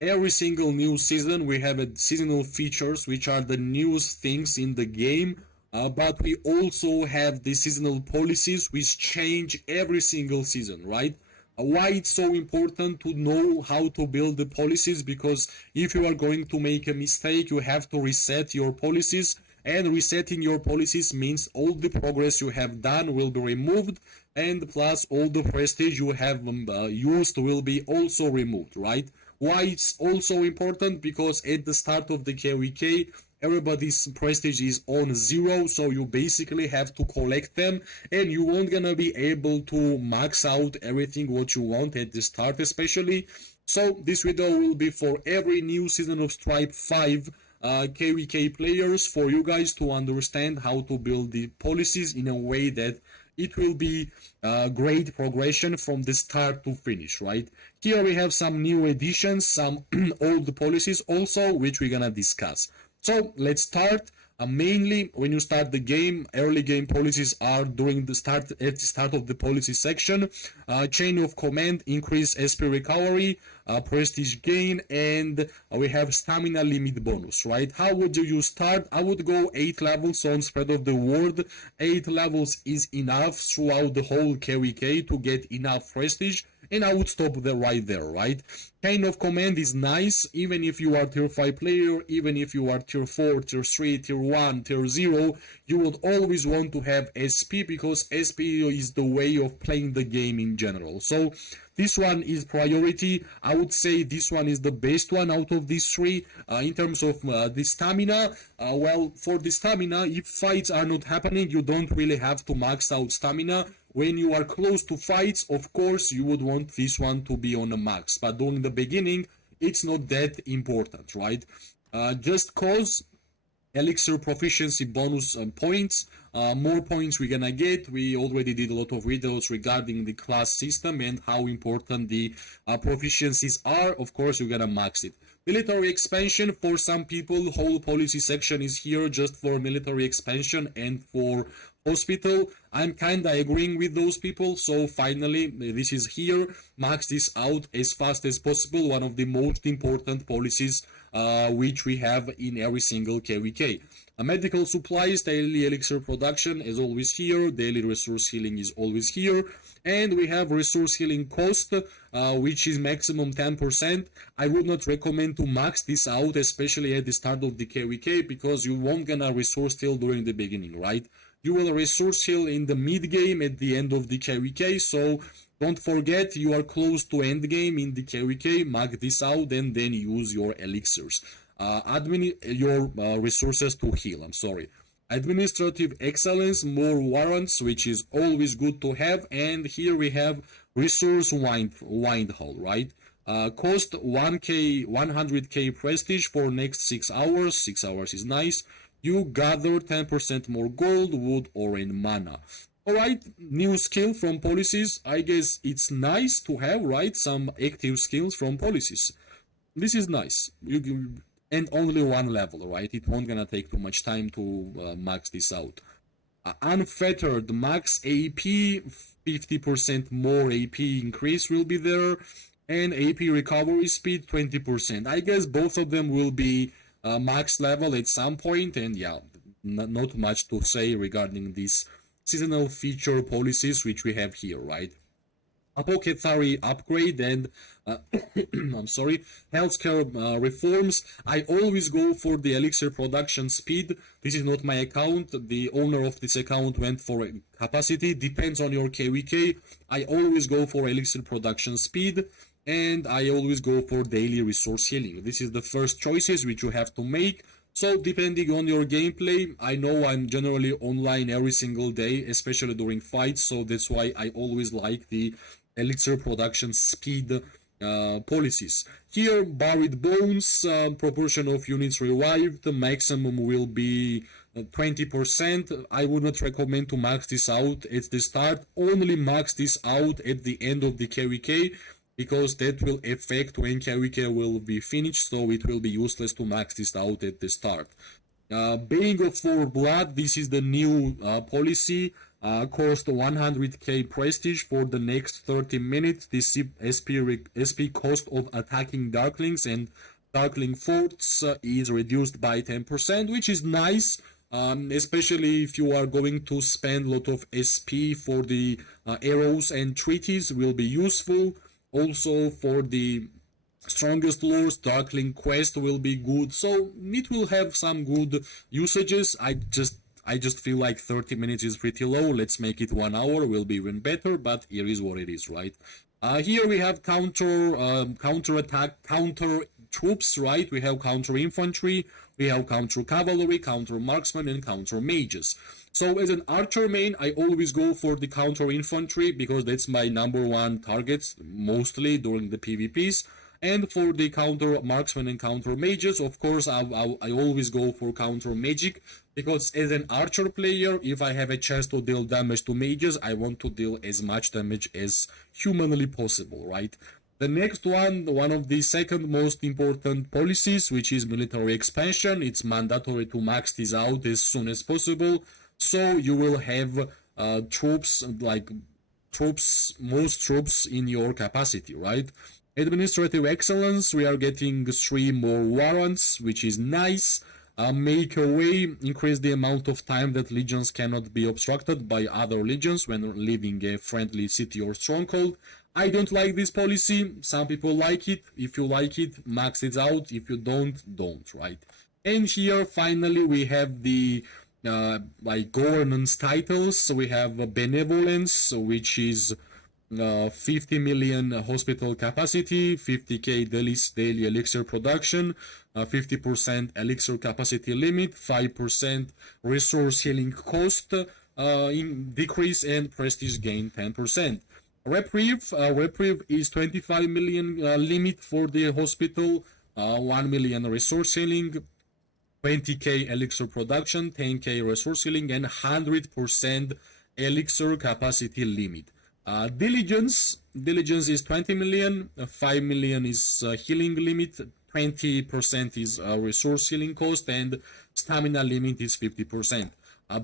every single new season we have a seasonal features, which are the newest things in the game. But we also have the seasonal policies which change every single season, right? Why it's so important to know how to build the policies? Because if you are going to make a mistake, you have to reset your policies, and resetting your policies means all the progress you have done will be removed, and plus all the prestige you have used will be also removed, right? Why it's also important? Because at the start of the KVK, everybody's prestige is on zero, so you basically have to collect them, and you won't gonna be able to max out everything what you want at the start, especially. So this video will be for every new season of Stripe 5 KVK players, for you guys to understand how to build the policies in a way that it will be great progression from the start to finish, right? Here we have some new additions, some old policies also, which we're gonna discuss. So let's start. Mainly, when you start the game, early game policies are during the start, at the start of the policy section. Chain of command, increase SP recovery, prestige gain, and we have stamina limit bonus, right? How would you start? I would go 8 levels on spread of the word. 8 levels is enough throughout the whole KVK to get enough prestige, and I would stop there, right there, right? Chain of command is nice, even if you are tier 5 player, even if you are tier 4, tier 3, tier 1, tier 0, you would always want to have SP, because SP is the way of playing the game in general. So this one is priority. I would say this one is the best one out of these three. In terms of the stamina, well, for the stamina, if fights are not happening, you don't really have to max out stamina. When you are close to fights, of course, you would want this one to be on a max. But during the beginning, it's not that important, right? Just cause elixir proficiency bonus points. More points we're gonna get. We already did a lot of videos regarding the class system and how important the proficiencies are. Of course, you're gonna max it. Military expansion, for some people, whole policy section is here just for military expansion and for hospital. I'm kinda agreeing with those people, so finally this is here. Max this out as fast as possible. One of the most important policies which we have in every single KVK. Medical supplies, daily elixir production is always here, daily resource healing is always here, and we have resource healing cost, which is maximum 10%. I would not recommend to max this out, especially at the start of the KVK, because you won't gonna resource heal during the beginning, right? You will resource heal in the mid game at the end of the KVK, so don't forget you are close to end game in the KVK, max this out and then use your elixirs. Your resources to heal, I'm sorry. Administrative excellence, more warrants, which is always good to have, and here we have resource wind hall, right? Cost 1k, 100k prestige for next 6 hours. 6 hours is nice. You gather 10% more gold, wood, or in mana. Alright, new skill from policies. I guess it's nice to have, right? Some active skills from policies. This is nice. And only one level, right? It won't gonna take too much time to max this out. Unfettered max AP, 50% more AP increase will be there, and AP recovery speed 20%. I guess both of them will be max level at some point, and yeah, not much to say regarding these seasonal feature policies which we have here, right? Apothecary upgrade and I'm sorry, healthcare reforms. I always go for the elixir production speed. This is not my account. The owner of this account went for capacity. Depends on your KVK. I always go for elixir production speed, and I always go for daily resource healing. This is the first choices which you have to make. So depending on your gameplay, I know I'm generally online every single day, especially during fights, so that's why I always like the elixir production speed policies. Here, buried bones, proportion of units revived, the maximum will be 20%. I would not recommend to max this out at the start, only max this out at the end of the KVK, because that will affect when KVK will be finished, so it will be useless to max this out at the start. Baying of for blood, this is the new policy. cost 100k prestige for the next 30 minutes. This SP cost of attacking Darklings and Darkling forts is reduced by 10%, which is nice. Especially if you are going to spend a lot of SP for the arrows and treaties, will be useful. Also for the strongest lords, Darkling quest will be good, so it will have some good usages. I just feel like 30 minutes is pretty low. Let's make it 1 hour, will be even better, but here is what it is, right? Here we have counter attack, counter troops, right? We have counter infantry, we have counter cavalry, counter marksman, and counter mages. So as an archer main, I always go for the counter infantry because that's my number one target, mostly during the PvPs. And for the counter marksman and counter mages, of course, I always go for counter magic, because as an archer player, if I have a chance to deal damage to mages, I want to deal as much damage as humanly possible, right? The next one of the second most important policies, which is military expansion. It's mandatory to max this out as soon as possible, so you will have most troops in your capacity, right? Administrative excellence, we are getting 3 more warrants, which is nice. Make a way, increase the amount of time that legions cannot be obstructed by other legions when leaving a friendly city or stronghold. I don't like this policy. Some people like it. If you like it, max it out. If you don't, right? And here finally we have the governance titles. So we have benevolence, which is 50 million hospital capacity, 50k daily elixir production, 50% elixir capacity limit, 5% resource healing cost decrease, and prestige gain 10%. Reprieve is 25 million limit for the hospital, 1 million resource healing, 20k elixir production, 10k resource healing, and 100% elixir capacity limit. Diligence is 20 million, 5 million is healing limit, 20% is resource healing cost, and stamina limit is 50%.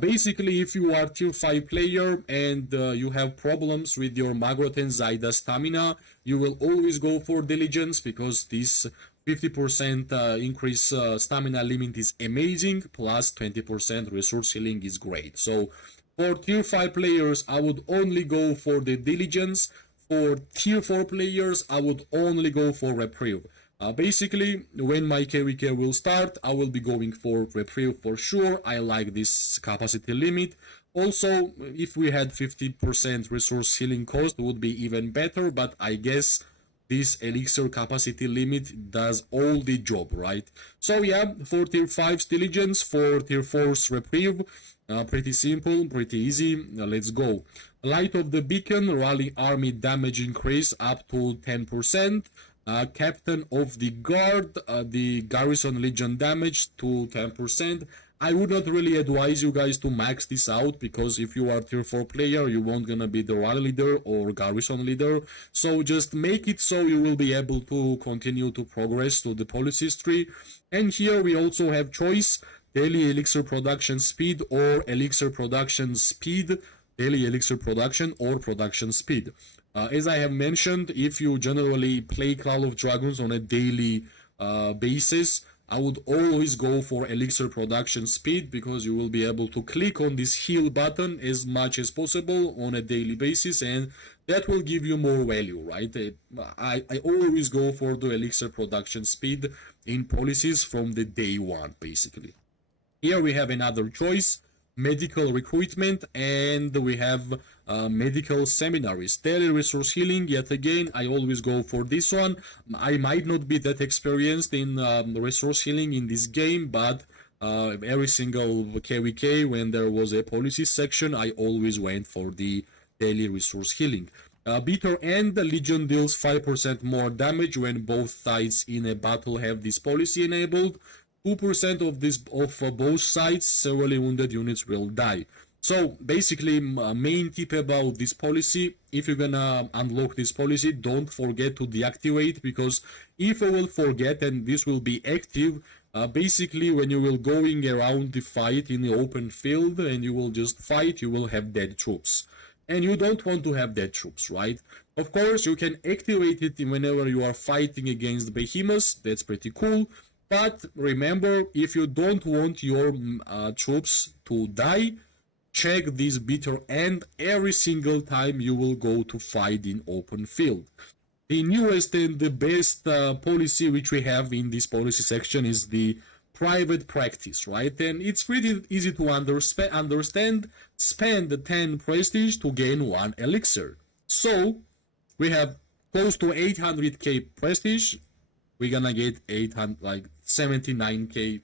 Basically, if you are tier 5 player and you have problems with your Maggot and Zaida stamina, you will always go for Diligence, because this 50% increase stamina limit is amazing, plus 20% resource healing is great. So for tier 5 players, I would only go for the Diligence. For tier 4 players, I would only go for Reprieve. Basically, when my KVK will start, I will be going for Reprieve for sure. I like this capacity limit. Also, if we had 50% resource healing cost, would be even better, but I guess this elixir capacity limit does all the job, right? So yeah, for tier 5's Diligence, for tier 4's Reprieve, pretty simple, pretty easy. Let's go. Light of the Beacon, rally army damage increase up to 10%. Captain of the Guard, the Garrison Legion damage to 10%. I would not really advise you guys to max this out, because if you are tier 4 player, you won't gonna be the rally leader or garrison leader. So just make it so you will be able to continue to progress to the policies tree. And here we also have choice: daily elixir production speed or elixir production speed, daily elixir production or production speed. As I have mentioned, if you generally play Call of Dragons on a daily basis, I would always go for elixir production speed, because you will be able to click on this heal button as much as possible on a daily basis, and that will give you more value, right? I always go for the elixir production speed in policies from the day one, basically. Here we have another choice: medical recruitment, and we have medical seminaries. Daily resource healing, yet again, I always go for this one. I might not be that experienced in resource healing in this game, but every single KVK, when there was a policy section, I always went for the daily resource healing. Bitter End, the Legion deals 5% more damage when both sides in a battle have this policy enabled. 2% of both sides, severely wounded units will die. So basically, main tip about this policy, if you're gonna unlock this policy, don't forget to deactivate, because if you will forget and this will be active, basically when you will going around the fight in the open field and you will just fight, you will have dead troops. And you don't want to have dead troops, right? Of course, you can activate it whenever you are fighting against behemoths, that's pretty cool. But remember, if you don't want your troops to die, check this bitter end every single time you will go to fight in open field. The newest and the best policy which we have in this policy section is the private practice, right? And it's pretty easy to understand. Spend 10 prestige to gain 1 elixir. So we have close to 800k prestige. We're gonna get 79k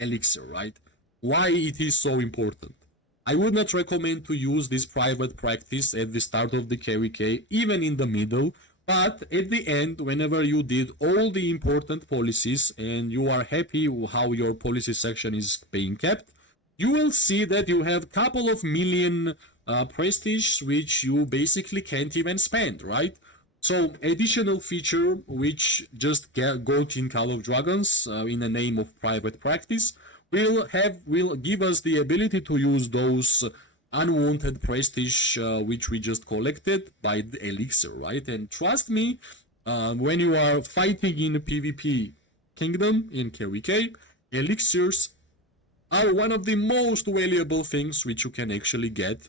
elixir, right? Why it is so important? I would not recommend to use this private practice at the start of the KVK, even in the middle, but at the end, whenever you did all the important policies and you are happy how your policy section is being kept, you will see that you have couple of million prestige which you basically can't even spend, right? So additional feature which just got in Call of Dragons in the name of private practice will give us the ability to use those unwanted prestige which we just collected by the elixir, right? And trust me, when you are fighting in PvP Kingdom in KVK, elixirs are one of the most valuable things which you can actually get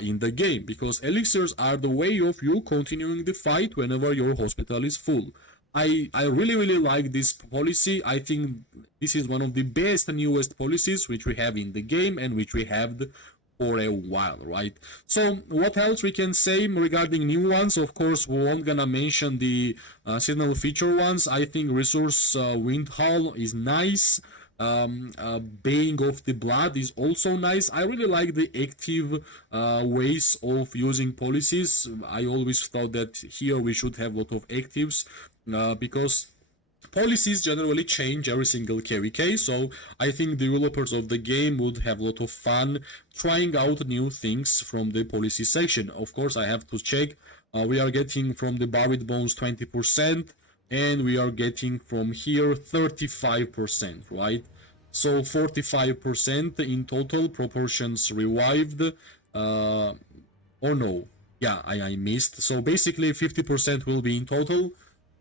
in the game, because elixirs are the way of you continuing the fight whenever your hospital is full. I really like this policy. I think this is one of the best and newest policies which we have in the game and which we have for a while, right? So what else we can say regarding new ones? Of course, we won't gonna mention the seasonal feature ones. I think resource wind hull is nice. Baying of the blood is also nice. I really like the active ways of using policies. I always thought that here we should have a lot of actives because policies generally change every single KVK, so I think developers of the game would have a lot of fun trying out new things from the policy section. Of course, I have to check. We are getting from the buried bones 20%, and we are getting from here 35%, right? So 45% in total, proportions revived, or no, yeah, I missed. So basically 50% will be in total,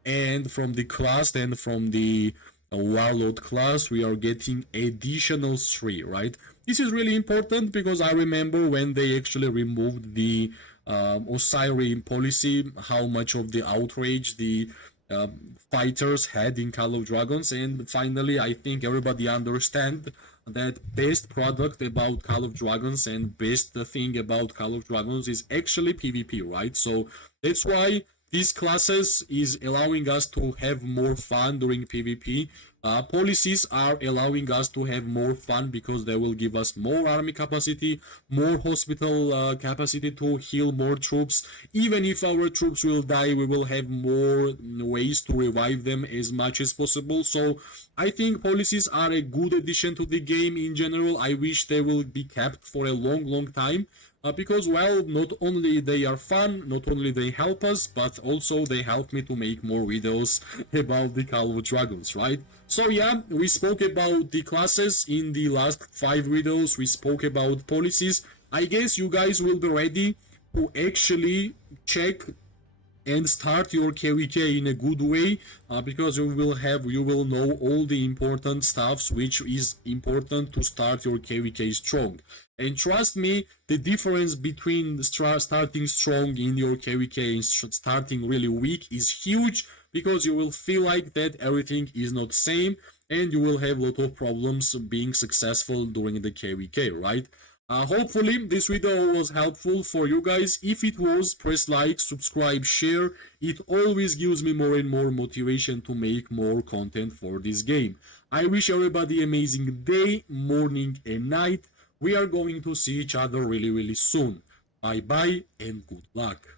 and from the class and from the warlord class we are getting additional 3, right? This is really important because I remember when they actually removed the Osiris policy, how much of the outrage the fighters had in Call of Dragons, and finally I think everybody understand that best product about Call of Dragons and best thing about Call of Dragons is actually PvP, right? So that's why these classes is allowing us to have more fun during PvP. Policies are allowing us to have more fun because they will give us more army capacity, more hospital capacity to heal more troops. Even if our troops will die, we will have more ways to revive them as much as possible. So I think policies are a good addition to the game in general. I wish they will be kept for a long time. Because, well, not only they are fun, not only they help us, but also they help me to make more videos about the Call of Dragons, right? So yeah, we spoke about the classes in the last 5 videos, we spoke about policies. I guess you guys will be ready to actually check and start your KVK in a good way, because you will know all the important stuffs which is important to start your KVK strong. And trust me, the difference between starting strong in your KVK and starting really weak is huge, because you will feel like that everything is not same and you will have a lot of problems being successful during the KVK, right? Hopefully this video was helpful for you guys. If it was, press like, subscribe, share. It always gives me more and more motivation to make more content for this game. I wish everybody amazing day, morning and night. We are going to see each other really soon. Bye bye and good luck.